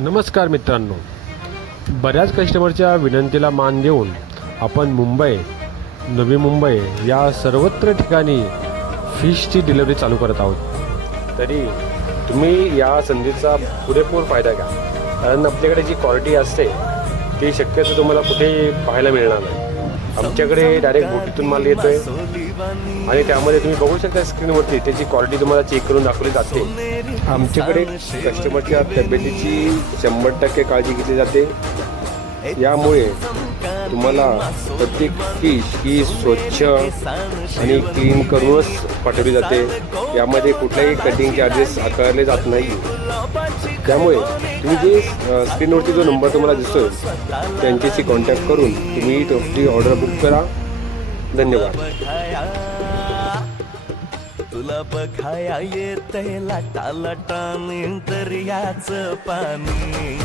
नमस्कार मित्रांनो, बऱ्याच कस्टमरच्या विनंतीला मान देऊन आपण मुंबई, नवी मुंबई या सर्वत्र ठिकाणी फिशची डिलिव्हरी चालू करत आहोत. तरी तुम्ही या संधीचा पुरेपूर फायदा घ्या, कारण आपल्याकडे जी क्वालिटी असते ती शक्यतो तुम्हाला कुठे पाहायला मिळणार नाही. आमच्याकडे डायरेक्ट बोटीतून माल येतो आहे आणि त्यामध्ये तुम्ही बघू शकता स्क्रीनवरती त्याची क्वालिटी तुम्हाला चेक करून दाखवली जाते. आमच्याकडे कस्टमरच्या तब्येतीची 100% काळजी घेतली जाते. यामुळे तुम्हाला प्रत्येक फिश ही स्वच्छ आणि क्लीन करूनच पाठवली जाते. यामध्ये कुठलाही कटिंग चार्जेस आकारले जात नाही. त्यामुळे तुम्ही जे स्क्रीनवरती जो नंबर तुम्हाला दिसतोय त्यांच्याशी कॉन्टॅक्ट करून तुम्ही तुमची ऑर्डर बुक करा. धन्यवाद. तुला बघाया येतंय लाटा लाटाने दर्याचं पाणी.